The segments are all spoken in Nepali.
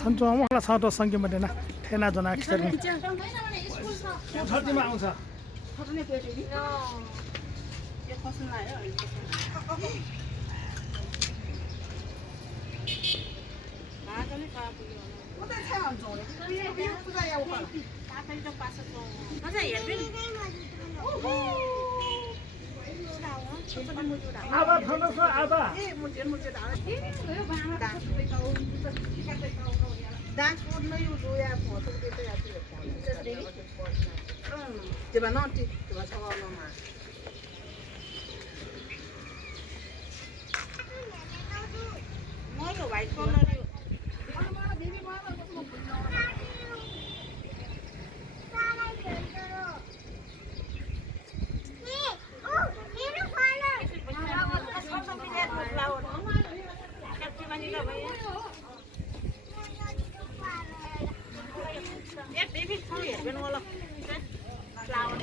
थन्चो आउँला छ त संख्या मध्येन ठेना जना अक्षर छर्तीमा आउँछ आबा थन्चो आबा That's what you do ya for to get ya to the They were not it was all no man. More white color you.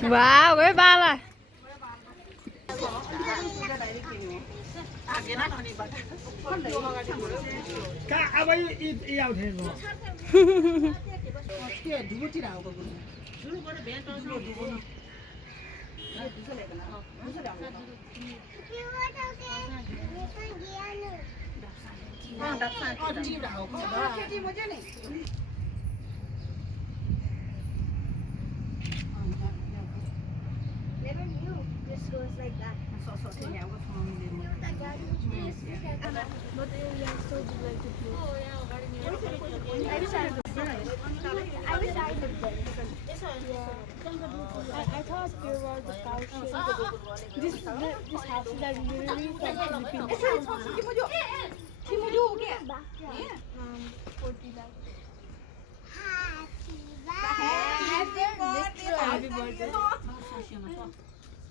Wow, với ba là का अब इ आउ थेको के दुबुटी राको गुरु दुरु गरे भेट दुरु दुबुनु Never knew this goes like that. But we are so like to play. I wish I had been there. I thought there was a couch. This house is like literally from Philippines. Happy birthday.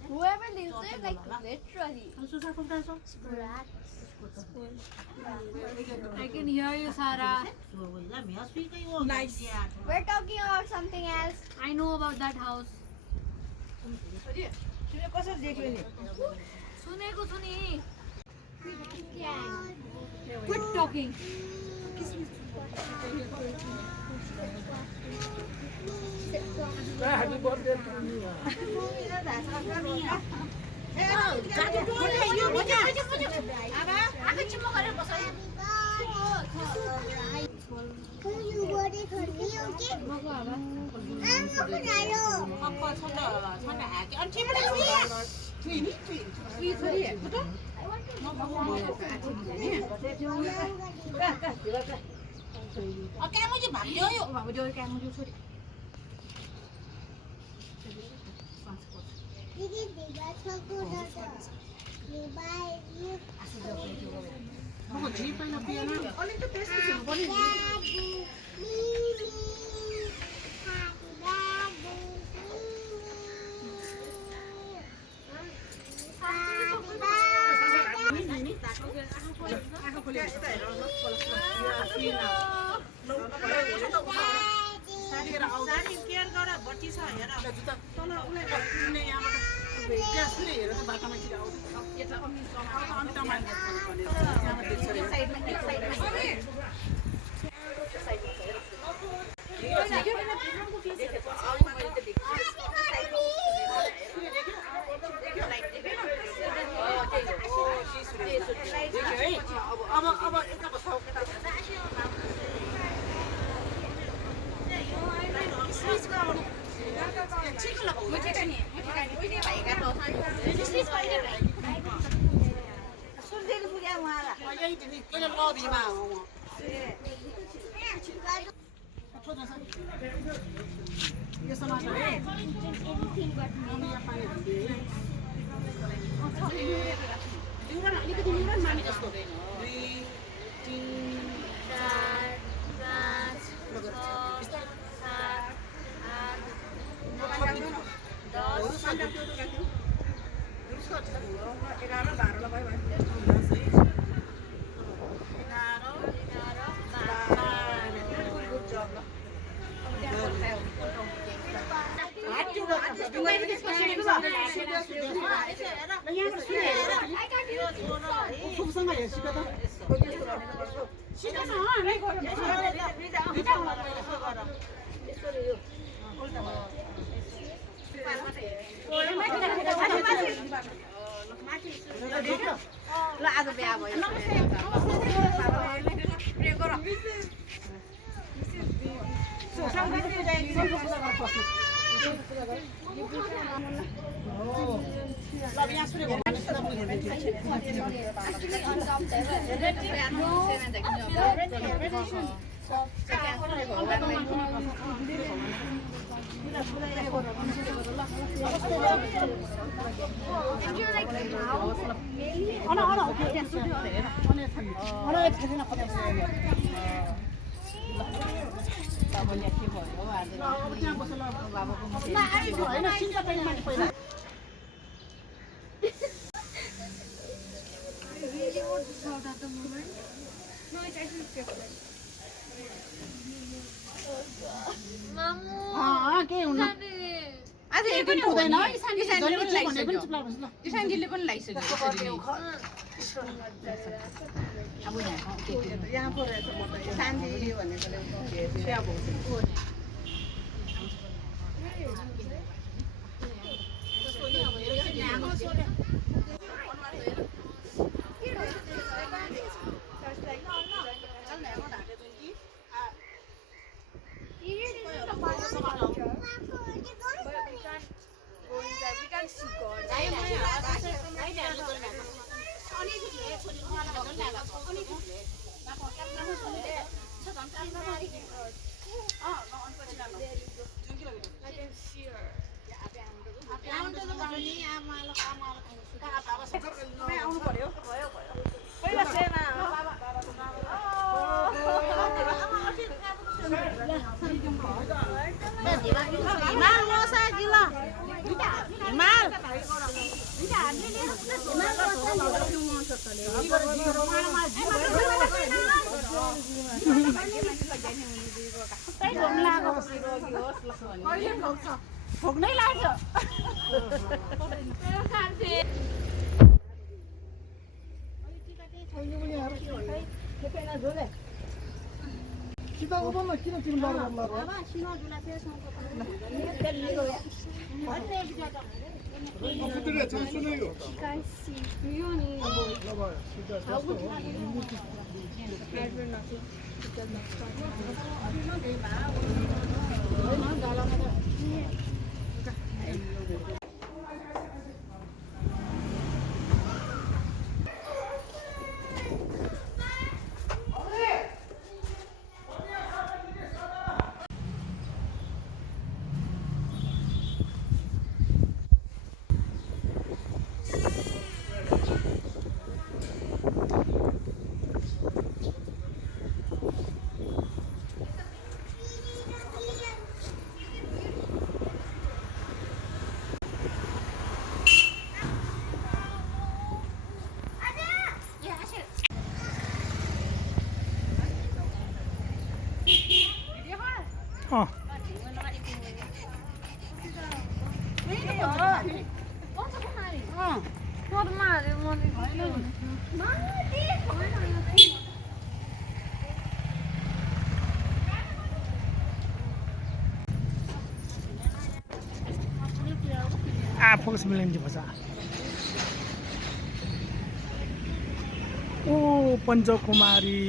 Whoever lives there, like literally. I can hear you, Sarah. Nice. We're talking about something else. I know about that house. सुनेको छु नि Quit talking. Happy birthday to you ल आज बिहा भयो Really want this out at the moment. No, it's actually different. Mamu. के हुन आज यो पनि हुँदैन इसानजीले पनि लागिसक्यो इसानजीले पनि लागिसक्यो अब यहाँ शान्ति भनेकोले We can't see God. I can see her. भोग्नै लाग्यो किता उभो न किन तिमी लड गर्ला You can't see. You need. I would rather nothing. Because next time. अँ फोकस मिलाइन्छ भन्छ ओ पञ्चकुमारी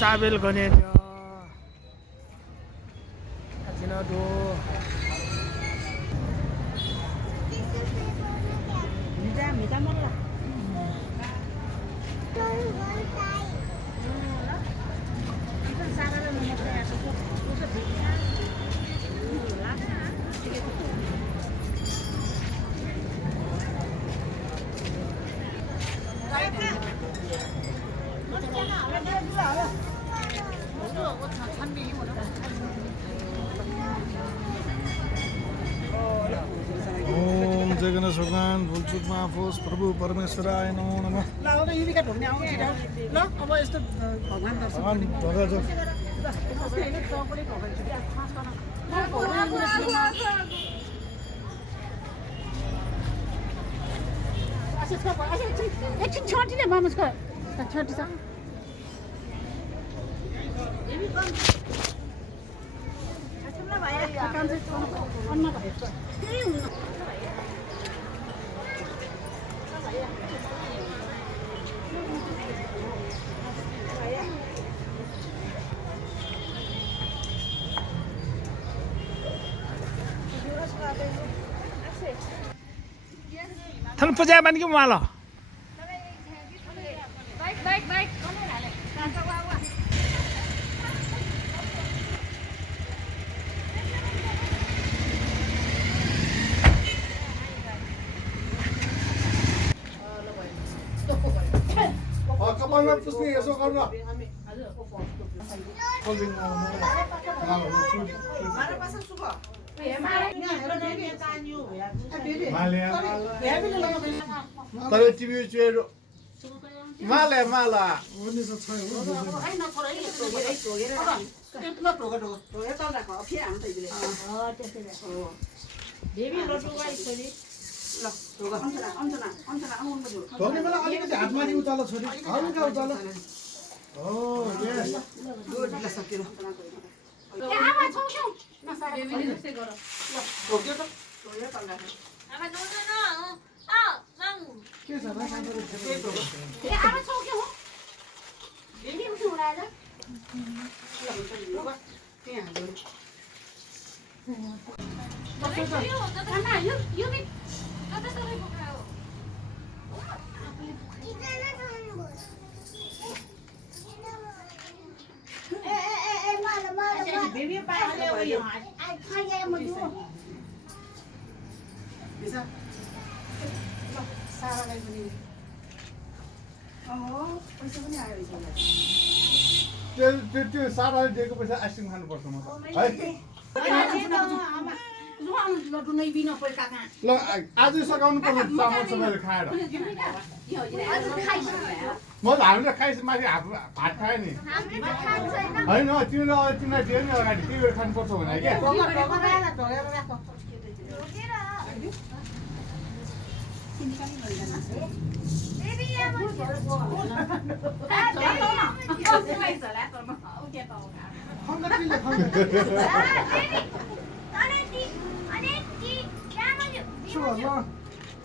चाबेल गनेन्य 지나도 미자 먹어라. ओम जगन्नाथ भगवान भुलचुक माफोस् प्रभु परमेश्वराय नमो नमः ल अब युनिका ढोक्ने आउँछ ल अब यस्तो भगवान दर्शन भगवान ढोका जो एकछिन छोटीले मामुसको छोटी छ थान पूजा मानि के माला बाइक कपालमा पुस्ने यसो गर्नु तर टिभी चेरो माला माला धोने बेला अलिकति हात माथि उचालो छोरी हल्का उचालो हो यस गुड ल सकियो आमा छौक्यौ ओके त आमा नो मामु के छ भाइ कामहरु ए आमा छौक्यौ हो बेबी उठ्नु होला आमा यो बि कता सबै पकायो बेबी पाए उयो खाए म दियो बिसा ल सारालाई पनि अहो पैसा पनि आयो रहेछ त्यो साराले दिएको पैसा आइसक्रिम खानुपर्छ म है लड्डु नै बिना पैसा कहाँ ल आज सघाउनु पर्छ चामल सबैले खाएर म त हामीले खाइस माथि भात खाएँ नि होइन तिमीलाई दियो नि अगाडि त्यही भएर खानुपर्छ भने क्या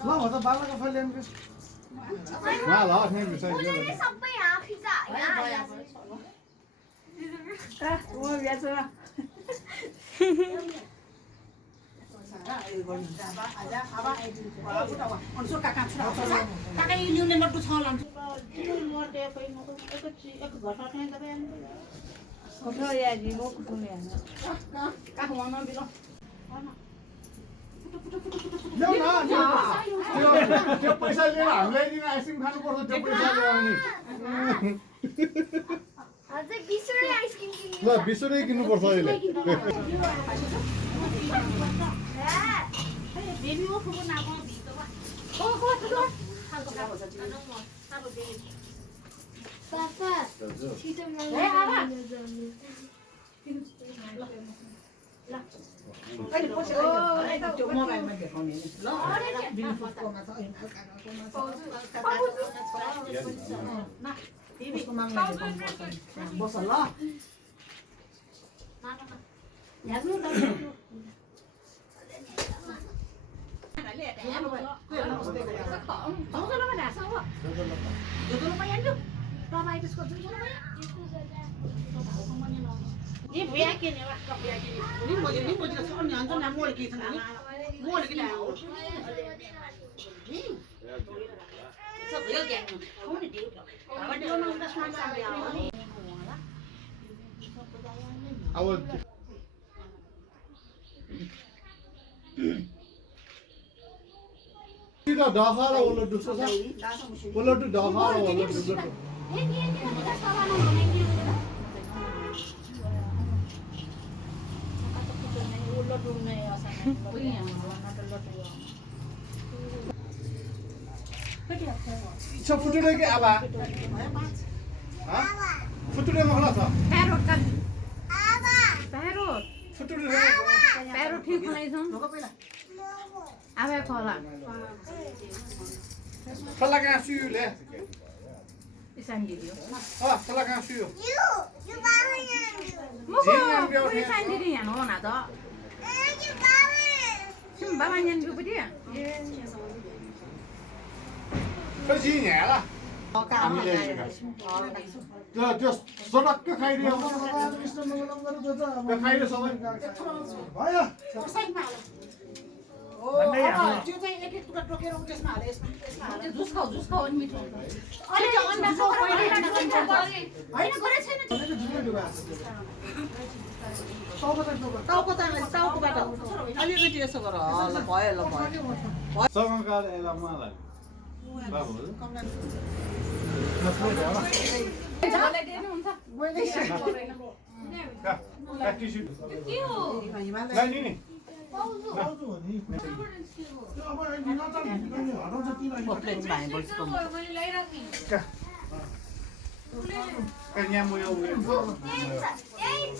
ल भन्छ बालाको फल ल्याउनु ल नहीं bisa सबै आखिचा म बिहाछ काका यो ल्याउने लड्डु छ लान्छु त्यो पैसा लिएर हामीलाई दिन आइसक्रिम खानुपर्छ त्यो पैसा लिएर नि अझै 20 रुपैयाँ आइसक्रिम किन्नु ल 20 रुपैयाँ किन्नुपर्छ अहिले बेबी वो खबर ना को दी तो ओ हो तो पापा छिटो ए आमा अहिले पछि त्यो मोबाइलमा देखाउने ल बिल फुटकोमा छ न टिभीको मागमा देखाउनु बस ल याग्नु 니 뭐야 끼니 와 뭐야 끼니 니 뭐지 손이 안 좋나 뭘 끼니 뭘 끼니 저 여기 아니 손이 돼 나가 되는 거 상상이야 아우 Kita dafara wala du sosa wala du dafara wala du Sa future ke aba ha future ma hala sa Parrot ka. Parrot. future Parrot ठीक नहीं सुन. आवे खोला. Sala ka suyu le इसान दियो. ha sala ka suyu मुको इसान दिरी यहाँ हो ना तो. 지금 바바년 주부디. Cái gì nhẹ là त्यो सडक्क खाइदियो खाइदियो सबै भयो त्यो चाहिँ एक एक टुक्रा टोकेर त्यसमा हाले यसमा हाले जुस खाऊ अनि मिठो. अनि त्यो अन्डा होइन गरे छैन टाउकोबाट अलिकति यसो गर ल भयो ल भयो सँगकार एला मलाई बाबु मलाई दिनु हुन्छ. टिस्यु के हो? लाई नि आउँछु नि त्यो अब निकाल्छ नि हराउँछ तिमीलाई मैले ल्याइराख्ने. यहाँ म यो यही छ